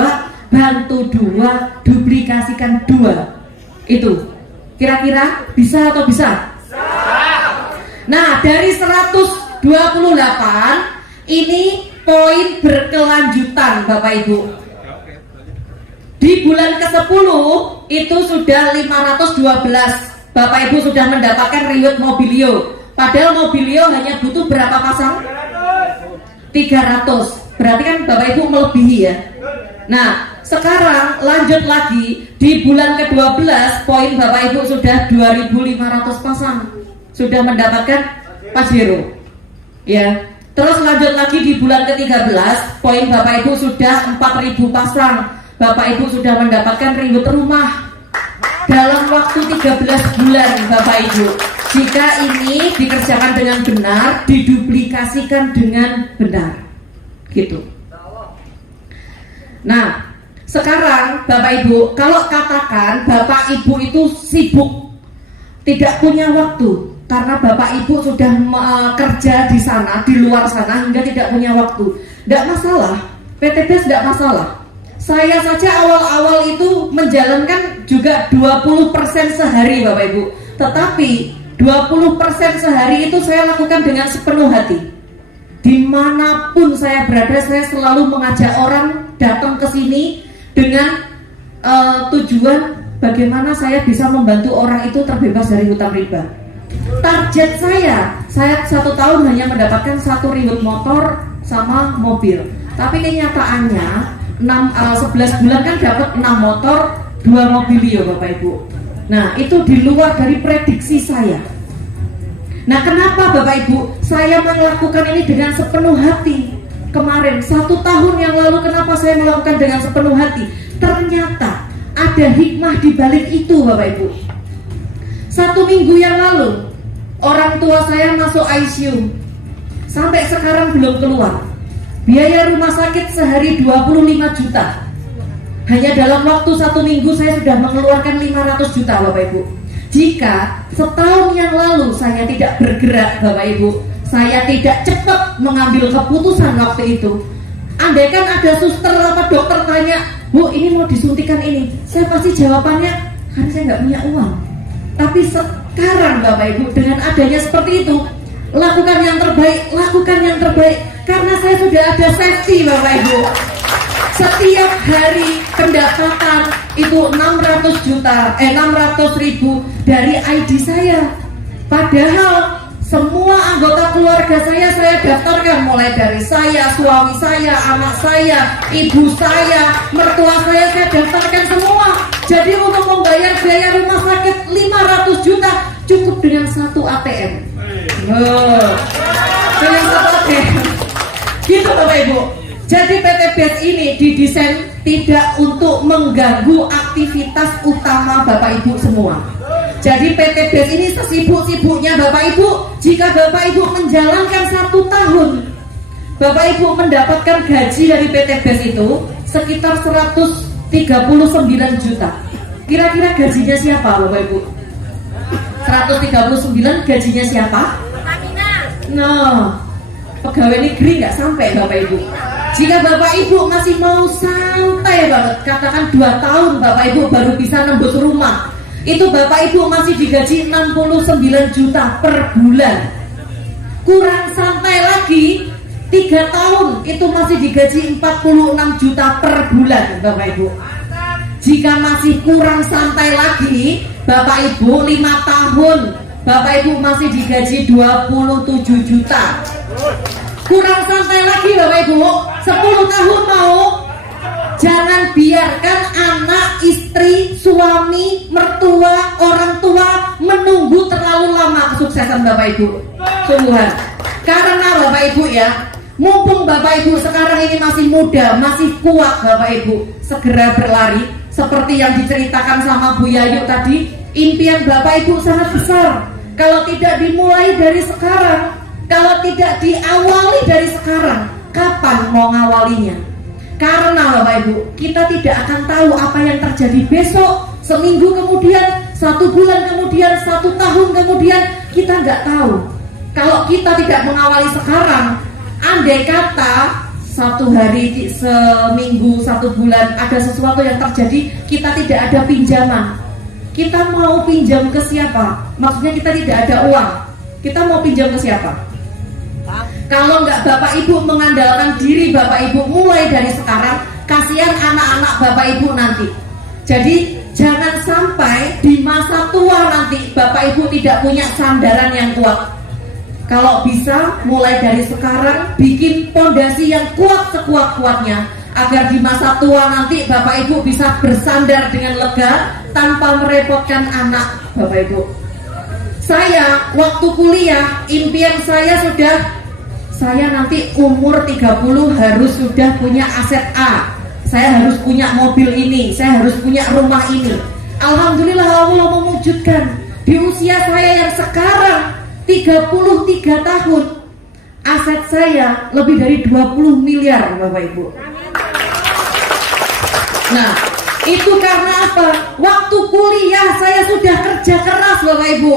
bantu 2, duplikasikan 2. Itu kira-kira bisa atau bisa? Nah, dari 128 ini poin berkelanjutan Bapak Ibu. Di bulan ke-10 itu sudah 512. Bapak Ibu sudah mendapatkan reward Mobilio. Padahal Mobilio hanya butuh berapa pasang? 300. Berarti kan Bapak Ibu melebihi ya. Nah, sekarang lanjut lagi di bulan ke-12 poin Bapak Ibu sudah 2.500 pasang. Sudah mendapatkan Pajero. Ya. Terus lanjut lagi di bulan ke-13 poin Bapak Ibu sudah 4.000 pasang. Bapak Ibu sudah mendapatkan reward rumah dalam waktu 13 bulan Bapak Ibu. Jika ini dikerjakan dengan benar, diduplikasikan dengan benar gitu. Nah, sekarang Bapak Ibu, kalau katakan Bapak Ibu itu sibuk, tidak punya waktu karena Bapak Ibu sudah kerja di sana, di luar sana hingga tidak punya waktu, tidak masalah, PT BES tidak masalah. Saya saja awal-awal itu menjalankan juga 20% sehari Bapak Ibu. Tetapi 20% sehari itu saya lakukan dengan sepenuh hati. Dimanapun saya berada, saya selalu mengajak orang datang ke sini dengan tujuan bagaimana saya bisa membantu orang itu terbebas dari hutang riba. Target saya 1 tahun hanya mendapatkan 1 reward motor sama mobil. Tapi kenyataannya 11 bulan kan dapat 6 motor, 2 mobilio Bapak Ibu. Nah, itu di luar dari prediksi saya. Nah, kenapa Bapak Ibu saya melakukan ini dengan sepenuh hati? Kemarin 1 tahun yang lalu kenapa saya melakukan dengan sepenuh hati? Ternyata ada hikmah di balik itu Bapak Ibu. 1 minggu yang lalu orang tua saya masuk ICU, sampai sekarang belum keluar. Biaya rumah sakit sehari 25 juta. Hanya dalam waktu 1 minggu saya sudah mengeluarkan 500 juta Bapak Ibu. Jika setahun yang lalu saya tidak bergerak Bapak Ibu, saya tidak cepat mengambil keputusan waktu itu, andaikan ada suster atau dokter tanya, Bu ini mau disuntikan ini, saya pasti jawabannya, karena saya nggak punya uang. Tapi sekarang Bapak Ibu dengan adanya seperti itu, lakukan yang terbaik, lakukan yang terbaik. Karena saya sudah ada safety Bapak Ibu. Setiap hari pendapatan itu 600 ribu dari ID saya. Padahal semua anggota keluarga saya daftarkan, mulai dari saya, suami saya, anak saya, ibu saya, mertua saya daftarkan semua. Jadi untuk membayar biaya rumah sakit 500 juta cukup dengan 1 ATM. Dengan 1 ATM. Gitu Bapak Ibu. Jadi PT BES ini didesain tidak untuk mengganggu aktivitas utama Bapak Ibu semua. Jadi PT BES ini sesibuk-sibuknya Bapak Ibu, jika Bapak Ibu menjalankan 1 tahun, Bapak Ibu mendapatkan gaji dari PT BES itu sekitar 139 juta. Kira-kira gajinya siapa Bapak Ibu? 139 gajinya siapa? Nah, pegawai negeri nggak sampai Bapak Ibu. Jika Bapak Ibu masih mau santai banget, katakan 2 tahun Bapak Ibu baru bisa nembus rumah, itu Bapak Ibu masih digaji 69 juta per bulan. Kurang santai lagi 3 tahun itu masih digaji 46 juta per bulan Bapak Ibu. Jika masih kurang santai lagi Bapak Ibu 5 tahun Bapak Ibu masih digaji 27 juta. Kurang santai lagi Bapak Ibu 10 tahun mau. Jangan biarkan anak, istri, suami, mertua, orang tua menunggu terlalu lama kesuksesan Bapak Ibu. Sungguhan. Karena Bapak Ibu ya, mumpung Bapak Ibu sekarang ini masih muda, masih kuat Bapak Ibu, segera berlari. Seperti yang diceritakan sama Bu Yayu tadi, impian Bapak Ibu sangat besar. Kalau tidak dimulai dari sekarang, kalau tidak diawali dari sekarang, kapan kapan mau ngawalinya. Karena Bapak Ibu, kita tidak akan tahu apa yang terjadi besok, seminggu kemudian, 1 bulan kemudian, 1 tahun kemudian, kita nggak tahu. Kalau kita tidak mengawali sekarang, andai kata 1 hari, seminggu, 1 bulan ada sesuatu yang terjadi, kita tidak ada pinjaman. Kita mau pinjam ke siapa? Maksudnya kita tidak ada uang. Kita mau pinjam ke siapa? Kalau nggak Bapak Ibu mengandalkan diri Bapak Ibu mulai dari sekarang, kasihan anak-anak Bapak Ibu nanti. Jadi jangan sampai di masa tua nanti Bapak Ibu tidak punya sandaran yang kuat. Kalau bisa mulai dari sekarang bikin pondasi yang kuat sekuat-kuatnya, agar di masa tua nanti Bapak Ibu bisa bersandar dengan lega tanpa merepotkan anak Bapak Ibu. Saya waktu kuliah, impian saya nanti umur 30 harus sudah punya aset A. Saya harus punya mobil ini, saya harus punya rumah ini. Alhamdulillah Allah mewujudkan. Di usia saya yang sekarang 33 tahun, aset saya lebih dari 20 miliar Bapak Ibu. Nah, itu karena apa? Waktu kuliah saya sudah kerja keras Bapak Ibu.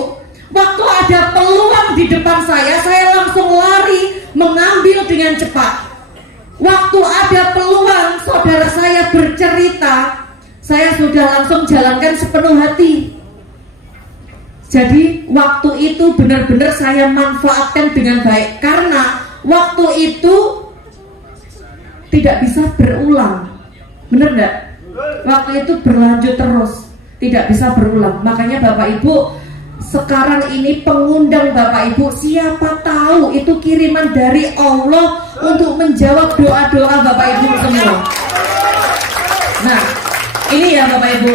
Waktu ada peluang di depan saya langsung lari mengambil dengan cepat. Waktu ada peluang saudara saya bercerita, saya sudah langsung jalankan sepenuh hati. Jadi waktu itu benar-benar saya manfaatkan dengan baik, karena waktu itu tidak bisa berulang. Benar nggak? Waktu itu berlanjut terus, tidak bisa berulang. Makanya Bapak Ibu, sekarang ini pengundang Bapak Ibu, siapa tahu itu kiriman dari Allah untuk menjawab doa-doa Bapak Ibu semua. Nah, ini ya Bapak Ibu,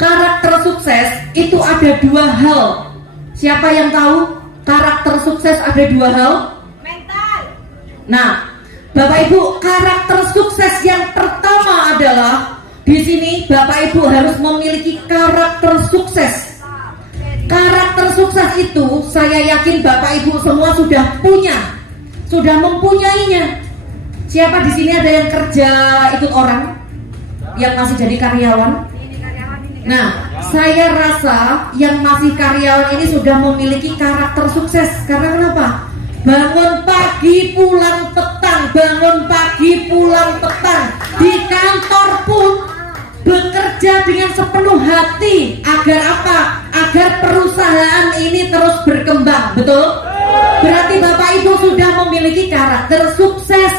karakter sukses itu ada 2 hal. Siapa yang tahu karakter sukses ada 2 hal? Mental. Nah, Bapak Ibu, karakter sukses yang pertama adalah di sini Bapak Ibu harus memiliki karakter sukses. Karakter sukses itu saya yakin Bapak Ibu semua sudah mempunyainya. Siapa di sini ada yang kerja ikut orang, yang masih jadi karyawan? Nah, saya rasa yang masih karyawan ini sudah memiliki karakter sukses. Karena kenapa? Bangun pagi pulang petang, bangun pagi pulang petang. Di kantor pun bekerja dengan sepenuh hati. Agar apa? Agar perusahaan ini terus berkembang. Betul? Berarti Bapak Ibu sudah memiliki karakter sukses.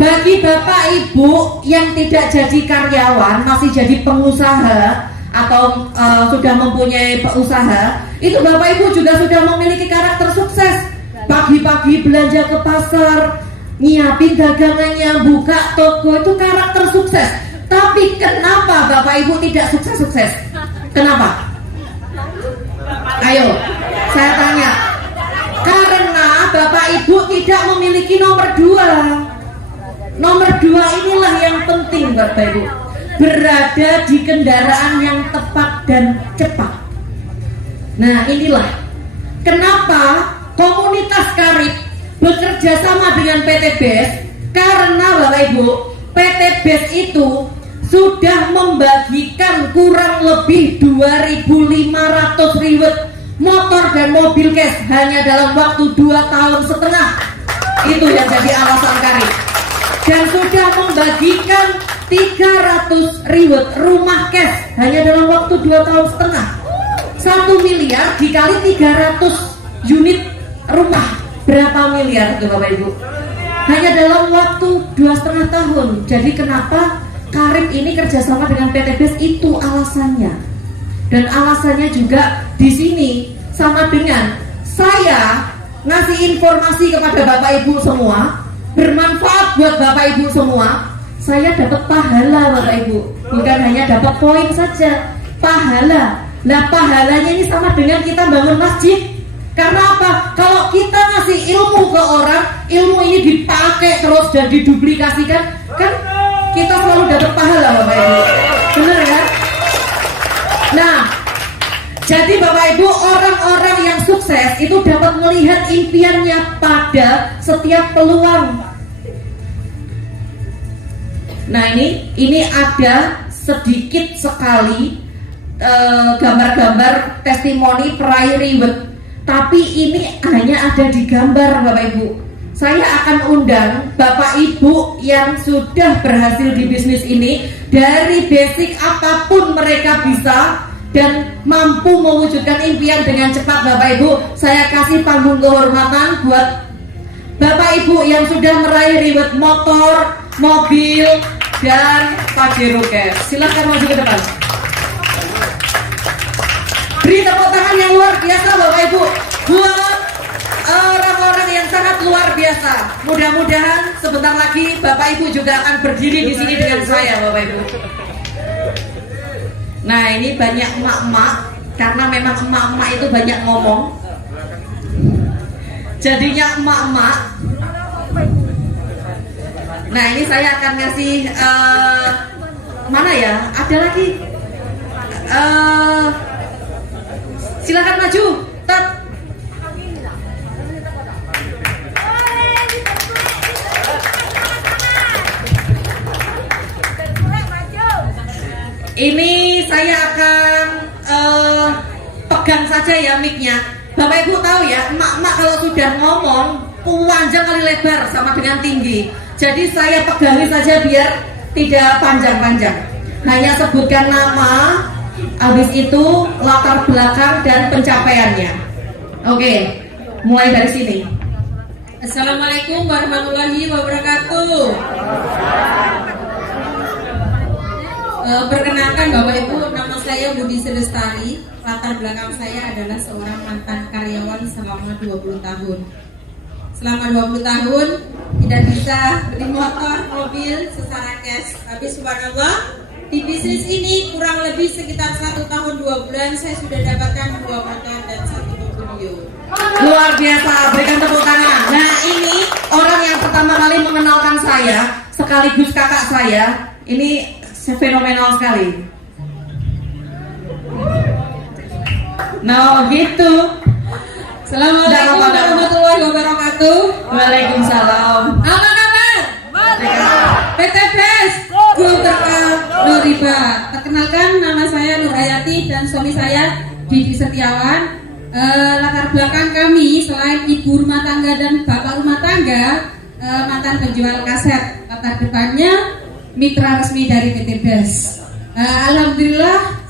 Bagi Bapak Ibu yang tidak jadi karyawan, masih jadi pengusaha atau sudah mempunyai usaha, itu Bapak Ibu juga sudah memiliki karakter sukses. Pagi-pagi belanja ke pasar, nyiapin dagangannya, buka toko, itu karakter sukses. Tapi kenapa Bapak Ibu tidak sukses-sukses? Kenapa? Ayo, saya tanya. Karena Bapak Ibu tidak memiliki nomor 2. Nomor 2 inilah yang penting Bapak Ibu. Berada di kendaraan yang tepat dan cepat. Nah, inilah kenapa komunitas Karib bekerja sama dengan PT BES. Karena Bapak Ibu, PT BES itu sudah membagikan kurang lebih 2.500 riwet motor dan mobil cash hanya dalam waktu 2,5 tahun. Itu yang jadi alasan Karib. Dan sudah membagikan 300 riwet rumah cash hanya dalam waktu 2,5 tahun. 1 miliar dikali 300 unit rumah, berapa miliar itu Bapak Ibu? Hanya dalam waktu 2,5 tahun. Jadi kenapa Karib ini kerjasama dengan PT BES, itu alasannya. Dan alasannya juga di sini sama dengan saya ngasih informasi kepada Bapak Ibu semua, bermanfaat buat Bapak Ibu semua. Saya dapat pahala Bapak Ibu, bukan hanya dapat poin saja, pahala. Nah, pahalanya ini sama dengan kita bangun masjid. Karena apa? Kalau kita ngasih ilmu ke orang, ilmu ini dipakai terus dan diduplikasikan, kan kita selalu dapat pahala Bapak Ibu. Benar kan? Nah, jadi Bapak Ibu, orang-orang yang sukses itu dapat melihat impiannya pada setiap peluang. Nah ini ada sedikit sekali gambar-gambar testimoni peraih reward, tapi ini hanya ada di gambar Bapak Ibu. Saya akan undang Bapak Ibu yang sudah berhasil di bisnis ini, dari basic apapun mereka bisa dan mampu mewujudkan impian dengan cepat. Bapak Ibu, saya kasih panggung kehormatan buat Bapak Ibu yang sudah meraih reward motor, mobil, dan Pajero Cash. Silahkan maju ke depan. Beri tepuk tangan yang luar biasa Bapak Ibu buat orang-orang yang sangat luar biasa. Mudah-mudahan sebentar lagi Bapak Ibu juga akan berdiri di sini dengan saya Bapak Ibu. Nah ini banyak emak-emak, karena memang emak-emak itu banyak ngomong, jadinya emak-emak. Nah ini saya akan ngasih mana ya? Ada lagi. Silakan maju. Tet. Ini saya akan pegang saja ya mic-nya. Bapak Ibu tahu ya, emak-emak kalau sudah ngomong panjang kali lebar sama dengan tinggi. Jadi saya pegangi saja biar tidak panjang-panjang. Hanya sebutkan nama, habis itu latar belakang dan pencapaiannya. Oke, mulai dari sini. Assalamualaikum warahmatullahi wabarakatuh. Perkenalkan Bapak Ibu, nama saya Budi Selestari. Latar belakang saya adalah seorang mantan karyawan selama 20 tahun. Selama 20 tahun tidak bisa beli motor, mobil secara cash. Tapi subhanallah, di bisnis ini kurang lebih sekitar 1 tahun 2 bulan saya sudah dapatkan 2 motor dan 1 mobil. Luar biasa, berikan tepuk tangan. Nah ini orang yang pertama kali mengenalkan saya, sekaligus kakak saya. Ini fenomenal sekali. Nah gitu. Assalamualaikum warahmatullahi wabarakatuh. Waalaikumsalam. Apa kabar? PT BES Guru Berkah Nuriba. Perkenalkan, nama saya Nur Hayati dan suami saya Didi Setiawan. Latar belakang kami selain ibu rumah tangga dan bapak rumah tangga, mantan penjual kaset. Latar depannya mitra resmi dari PT BES. Alhamdulillah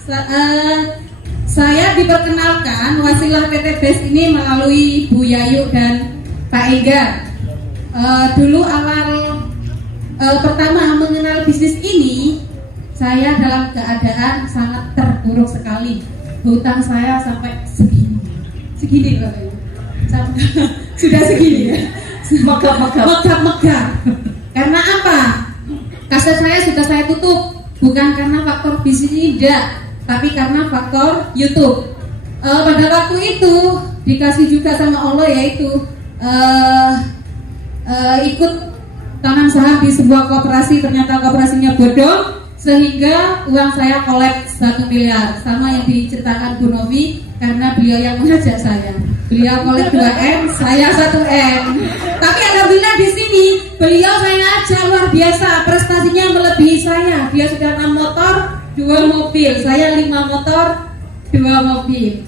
saya diperkenalkan wasilah PT BES ini melalui Bu Yayu dan Pak Enggar. Dulu awal pertama mengenal bisnis ini, saya dalam keadaan sangat terpuruk sekali. Hutang saya sampai segini Pak. Sudah segini ya. Megap. Karena apa? Kaset saya sudah saya tutup, bukan karena faktor bisnis ini tidak, tapi karena faktor YouTube. Pada waktu itu dikasih juga sama Allah, yaitu ikut tanam saham di sebuah koperasi. Ternyata koperasinya bodong, sehingga uang saya kolek 1 miliar, sama yang diceritakan Bu Novi, karena beliau yang mengajak saya. Beliau kolek 2M, saya 1M. Tapi alhamdulillah di sini beliau saya ajak luar biasa, prestasinya melebihi saya. Dia sudah 6 motor, 2 mobil, saya 5 motor, 2 mobil.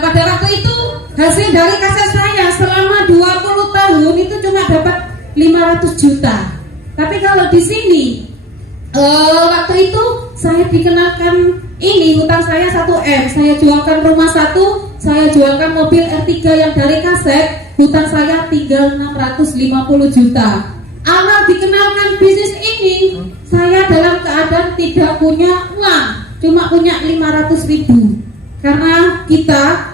Pada waktu itu hasil dari kaset saya selama 20 tahun itu cuma dapat 500 juta. Tapi kalau di sini waktu itu saya dikenalkan ini hutang saya 1M, saya jualkan rumah 1, saya jualkan mobil R3 yang dari kaset, hutang saya tinggal 650 juta. Awal dikenalkan bisnis ini, saya dalam keadaan tidak punya uang, cuma punya 500 ribu. Karena kita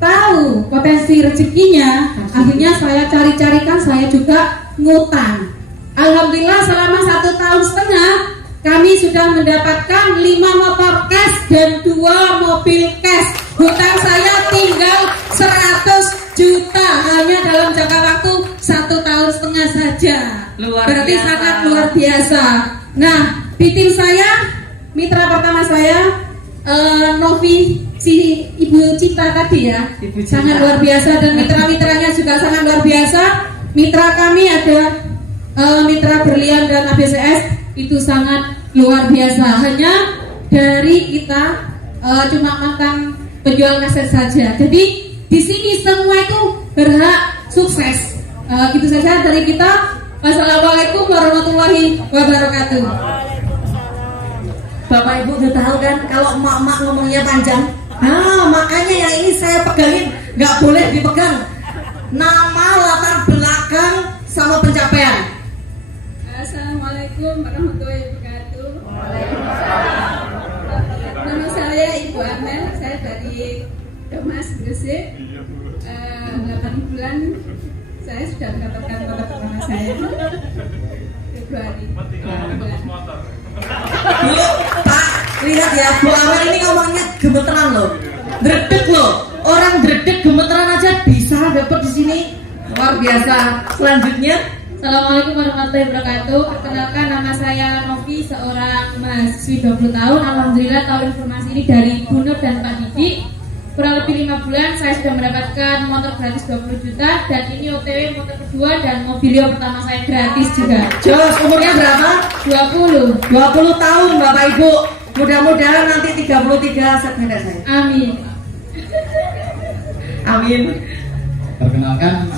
tahu potensi rezekinya, akhirnya saya cari-carikan, saya juga ngutang. Alhamdulillah selama 1,5 tahun kami sudah mendapatkan 5 motor cash dan 2 mobil cash. Hutang saya tinggal 100 juta hanya dalam jangka waktu 1,5 tahun saja. Berarti biasa. Sangat luar biasa. Nah, di tim saya, mitra pertama saya Novi, si Ibu Cinta tadi ya, sangat luar biasa, dan mitra-mitranya juga sangat luar biasa. Mitra kami ada Mitra Berlian dan ABCS, itu sangat luar biasa. Hanya dari kita cuma mantan penjual kaset saja. Jadi di sini semua itu berhak sukses. Gitu saja dari kita. Wassalamualaikum warahmatullahi wabarakatuh. Bapak Ibu udah tahu kan kalau emak-emak ngomongnya panjang. Nah, makanya yang ini saya pegangin, nggak boleh dipegang. Nama, latar belakang, sama pencapaian. Assalamualaikum warahmatullahi wabarakatuh. Nama saya Ibu Amel, saya dari Demas, Gresik. 8 bulan saya sudah mendapatkan tanda pertama saya Februari. Bu, Pak, lihat ya, Bu Amel ini ngomongnya gemeteran loh, dredeg loh. Orang dredeg gemeteran aja bisa dapat di sini, luar biasa. Selanjutnya, Assalamualaikum warahmatullahi wabarakatuh. Perkenalkan, nama saya Novi, seorang mahasiswi 20 tahun. Alhamdulillah tahu informasi ini dari Bu Nur dan Pak Didi. Kurang lebih 5 bulan saya sudah mendapatkan motor gratis 20 juta. Dan ini OTW motor kedua dan mobilio pertama saya gratis juga. Jos, umurnya berapa? 20. 20 tahun Bapak Ibu. Mudah-mudahan nanti 33 September saya. Amin. Amin. Perkenalkan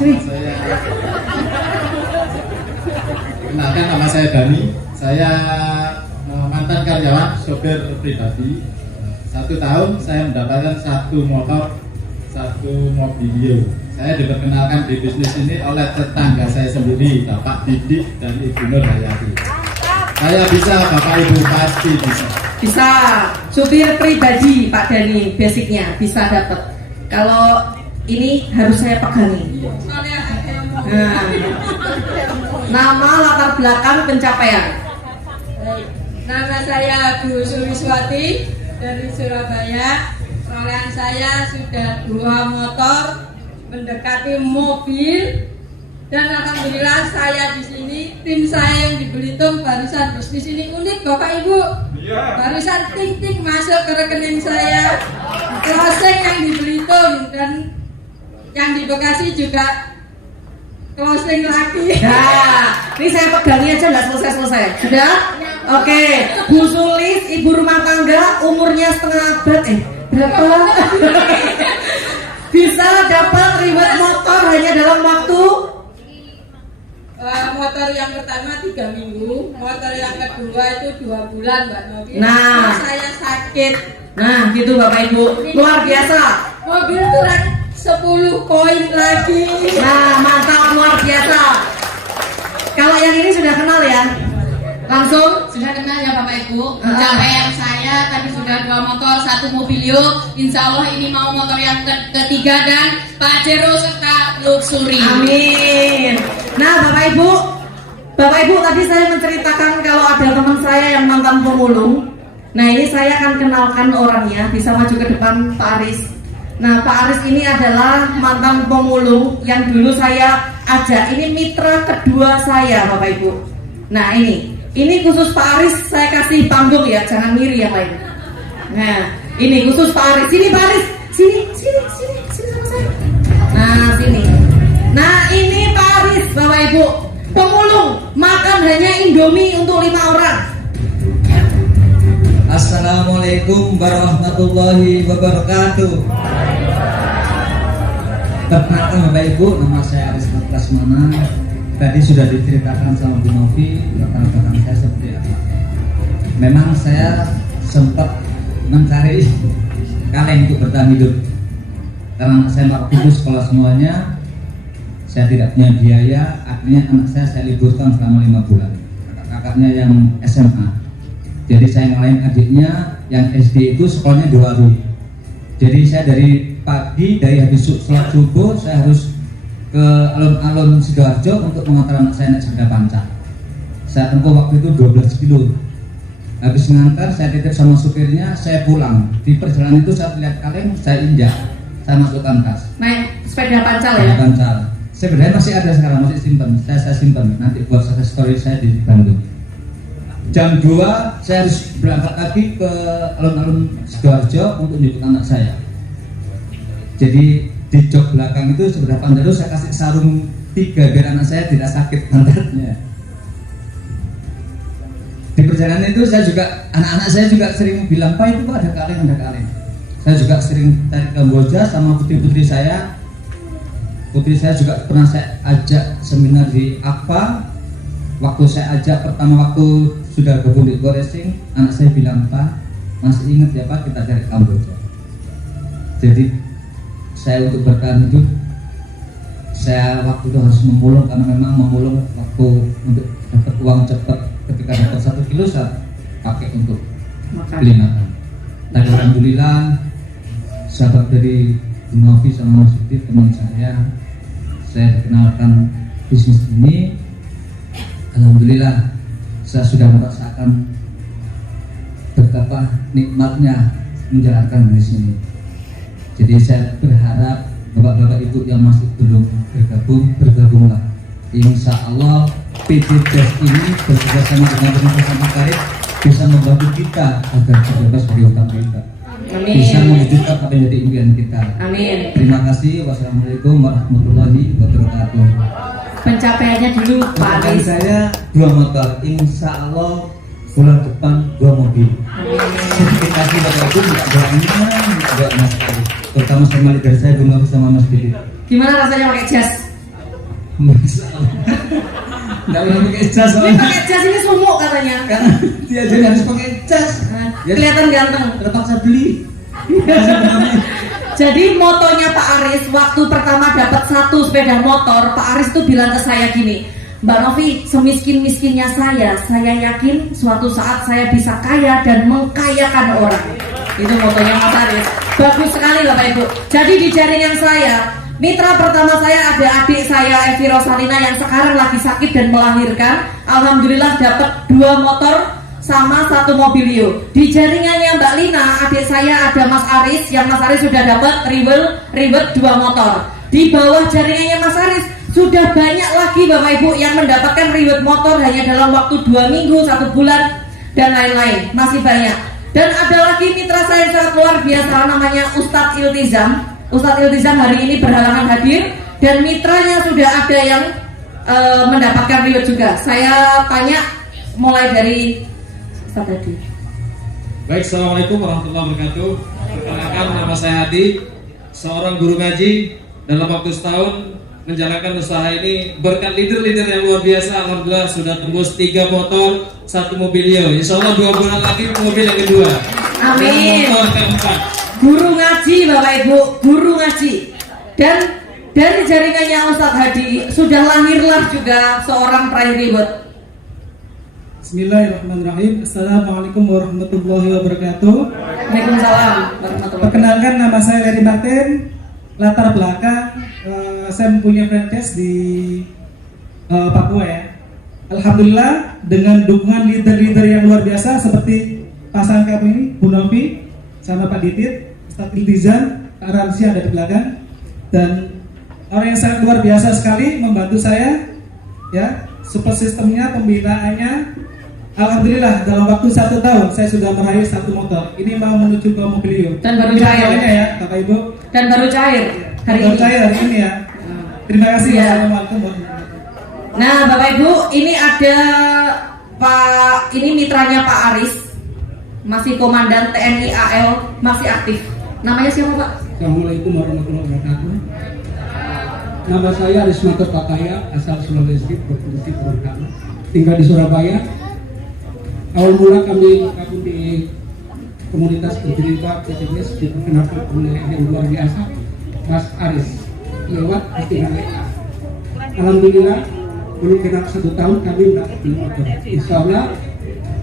nama saya Dani. Saya mantan karyawan sopir pribadi. 1 tahun saya mendapatkan 1 motor, 1 mobilio. Saya diperkenalkan di bisnis ini oleh tetangga saya sendiri, Bapak Didik dan Ibu Nur Hayati. Saya bisa, Bapak Ibu pasti bisa. Bisa. Supir pribadi Pak Dani, basicnya bisa dapat. Kalau ini harus saya pegangi. Nah, nama, latar belakang, pencapaian. Nama saya Bu Suliswati dari Surabaya. Perolehan saya sudah 2 motor, mendekati mobil, dan alhamdulillah saya di sini. Tim saya yang di Belitung barusan bisnis ini unik Bapak Ibu. Barusan ting-ting masuk ke rekening saya. Closing yang di Belitung dan yang di Bekasi juga closing lagi. Nah, ini saya pegangi aja nggak selesai-selesai. Sudah? Oke. Bu Sulis, ibu rumah tangga, umurnya setengah abad. Berapa? Bisa dapat reward motor hanya dalam waktu motor yang pertama 3 minggu, motor yang kedua itu 2 bulan Mbak Novi. Nah. Saya sakit. Nah, gitu Bapak Ibu. Luar biasa. Mobil kurang 10 koin lagi. Nah, mantap, luar biasa. Kalau yang ini sudah kenal ya? Langsung? Sudah kenal ya Bapak Ibu. Pencapaian saya tadi sudah 2 motor, 1 mobilio. Insya Allah ini mau motor yang ketiga dan Pajero serta Luxury. Amin. Nah, Bapak Ibu tadi saya menceritakan kalau ada teman saya yang mantan pemulung. Nah, ini saya akan kenalkan orangnya. Bisa maju ke depan Pak Aris. Nah, Pak Aris ini adalah mantan pemulung yang dulu saya ajak. Ini mitra kedua saya, Bapak Ibu. Nah, ini khusus Pak Aris, saya kasih panggung ya, jangan ngiri yang lain. Nah, ini khusus Pak Aris. Sini Pak Aris, sini sama saya. Nah, sini. Nah, ini Pak Aris, Bapak Ibu. Pemulung, makan hanya Indomie untuk 5 orang. Assalamualaikum warahmatullahi wabarakatuh. Perkenalkan Bapak Ibu, nama saya Aris Prasmana. Tadi sudah diceritakan sama Bu Novi latar belakang saya seperti apa. Memang saya sempat mencari kaleng untuk bertahan hidup. Karena saya waktu itu sekolah semuanya, saya tidak punya biaya. Akhirnya anak saya liburkan selama 5 bulan. Kakaknya yang SMA. Jadi saya ngalahin adiknya yang SD itu sekolahnya di Waru. Jadi saya dari pagi, dari habis sholat subuh saya harus ke alun-alun Sidoarjo untuk mengantar anak saya naik sepeda panca. Saya tempuh waktu itu 12 kilo. Habis mengantar, saya titip sama supirnya, saya pulang. Di perjalanan itu saya lihat kaleng, saya injak, saya masukkan tas. Naik sepeda pancal ya? Sepeda pancal. Sebenarnya masih ada sekarang, masih simpan. Saya simpan. Nanti buat success story saya di Bandung. Jam 2 saya harus berangkat lagi ke alun-alun Sidoarjo untuk menjemput anak saya. Jadi di jok belakang itu sebelah panjang saya kasih sarung 3 biar anak saya tidak sakit pantatnya. Di perjalanan itu saya juga, anak-anak saya juga sering bilang, Pak itu Pak ada kaleng. Saya juga sering tarik Kamboja sama putri-putri saya. Putri saya juga pernah saya ajak seminar di AKPA. Waktu saya ajak pertama waktu sudah gabung di Go Racing, anak saya bilang, Pak masih ingat ya Pak kita dari Kamboja. Jadi saya untuk bertahan hidup, saya waktu itu harus memulung, karena memang memulung waktu untuk dapat uang cepat. Ketika dapat 1 kilo saya pakai untuk beli makan. Tapi alhamdulillah sahabat dari Bu Novi sama Mas Didi, teman saya dikenalkan bisnis ini. Alhamdulillah saya sudah merasakan betapa nikmatnya menjalankan bisnis ini. Jadi saya berharap bapak-bapak ibu yang masih belum bergabunglah. Insya Allah PT Best ini bekerjasama dengan pemerintah terkait bisa membantu kita agar terbebas dari hutang kita. Amin. Bisa mewujudkan apa yang jadi impian kita. Amin. Terima kasih. Wassalamualaikum warahmatullahi wabarakatuh. Pencapaiannya dulu Pak Pencapaian Aris. saya 2 motor. Insya Allah bulan depan 2 mobil. Sedikit kasih bapak ibu minta doanya sekali. Terutama sama dari saya Bu Novi sama Mas Didi. Gimana rasanya pakai jas? Nggak boleh pakai jas Ini soalnya. pakai jas ini sumuk katanya. Karena dia jadi harus pakai jas. Kelihatan ganteng. Terpaksa beli. Jadi motonya Pak Aris waktu pertama dapat 1 sepeda motor, Pak Aris tuh bilang ke saya gini, Mbak Novi, semiskin-miskinnya saya yakin suatu saat saya bisa kaya dan mengkayakan orang. Itu motonya Mas Aris. Bagus sekali Bapak Ibu. Jadi di jaringan saya, mitra pertama saya ada adik saya Evi Rosalina yang sekarang lagi sakit dan melahirkan. Alhamdulillah dapat 2 motor sama 1 mobilio. Di jaringannya Mbak Lina, adik saya ada Mas Aris, yang Mas Aris sudah dapat ribet 2 motor. Di bawah jaringannya Mas Aris sudah banyak lagi Bapak Ibu yang mendapatkan ribet motor hanya dalam waktu 2 minggu, 1 bulan dan lain-lain. Masih banyak. Dan ada lagi mitra saya yang sangat luar biasa namanya Ustadz Iltizam. Ustadz Iltizam hari ini berhalangan hadir dan mitranya sudah ada yang mendapatkan ribet juga. Saya tanya mulai dari Ustadz tadi. Baik, assalamualaikum warahmatullahi wabarakatuh. Perkenalkan, nama saya Hadi, seorang guru ngaji. Dalam waktu setahun menjalankan usaha ini berkat leader-leader yang luar biasa. Alhamdulillah sudah tembus 3 motor, 1 mobilio. Insya Allah 2 bulan lagi mobil yang kedua. Amin. Dan motor keempat. Guru ngaji Bapak Ibu, guru ngaji. Dan dari jaringannya Ustadz Hadi sudah lahirlah juga seorang peraih ribet. Bismillahirrahmanirrahim. Assalamualaikum warahmatullahi wabarakatuh. Waalaikumsalam warahmatullahi. Perkenalkan, nama saya Larry Martin. Latar belakang saya mempunyai franchise di Papua ya. Alhamdulillah dengan dukungan leader-leader yang luar biasa seperti pasangan kami ini, Bu Novi sama Pak Didit, Ustadz Iltizam, Pak Ramsi ada di belakang, dan orang yang sangat luar biasa sekali membantu saya ya. Support sistemnya, pembinaannya, alhamdulillah dalam waktu 1 tahun saya sudah meraih 1 motor. Ini mau menuju ke mobilio. Dan baru cair ya, Bapak Ibu. Dan baru cair hari Baru ini. cair hari ini ya. Terima kasih. Ya. Assalamualaikum warahmatullahi. Nah, Bapak Ibu, ini ada ini mitranya Pak Aris, masih komandan TNI AL, masih aktif. Namanya siapa Pak? Assalamualaikum warahmatullahi wabarakatuh. Nama saya Arismato Pakaya, asal Sulawesi, Provinsi Gorontalo, tinggal di Surabaya. Awal mula kami gabung di komunitas bercerita PCBS diperkenalkan oleh yang luar biasa, Mas Aris, lewat postingan WA. Alhamdulillah, belum genap 1 tahun kami mendapat motor. Insya Allah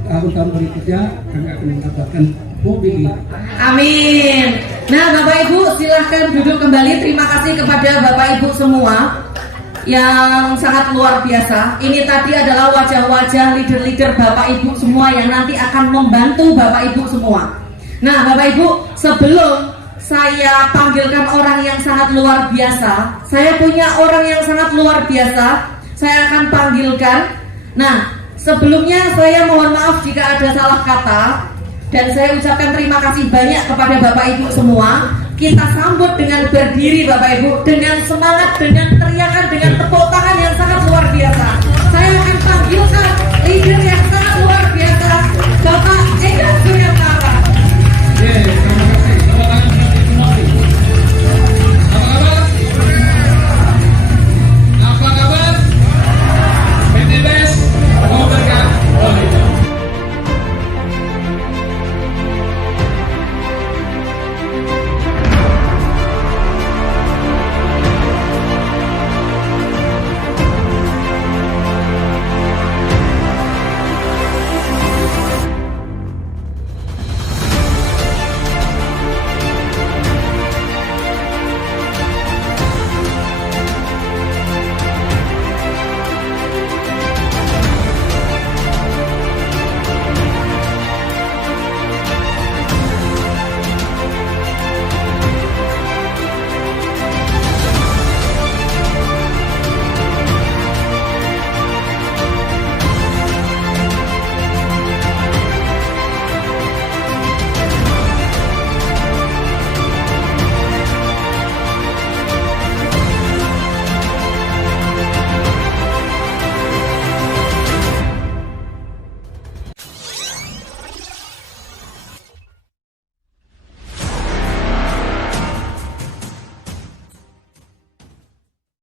tahun-tahun berikutnya kami akan mendapatkan mobil. Amin. Nah, Bapak Ibu silahkan duduk kembali. Terima kasih kepada Bapak Ibu semua yang sangat luar biasa. Ini tadi adalah wajah-wajah leader-leader Bapak Ibu semua yang nanti akan membantu Bapak Ibu semua. Nah, Bapak Ibu, sebelum saya panggilkan orang yang sangat luar biasa, saya punya orang yang sangat luar biasa. Saya akan panggilkan. Nah, sebelumnya saya mohon maaf jika ada salah kata. Dan saya ucapkan terima kasih banyak kepada Bapak Ibu semua. Kita sambut dengan berdiri Bapak Ibu, dengan semangat, dengan teriakan, dengan tepuk tangan yang sangat luar biasa.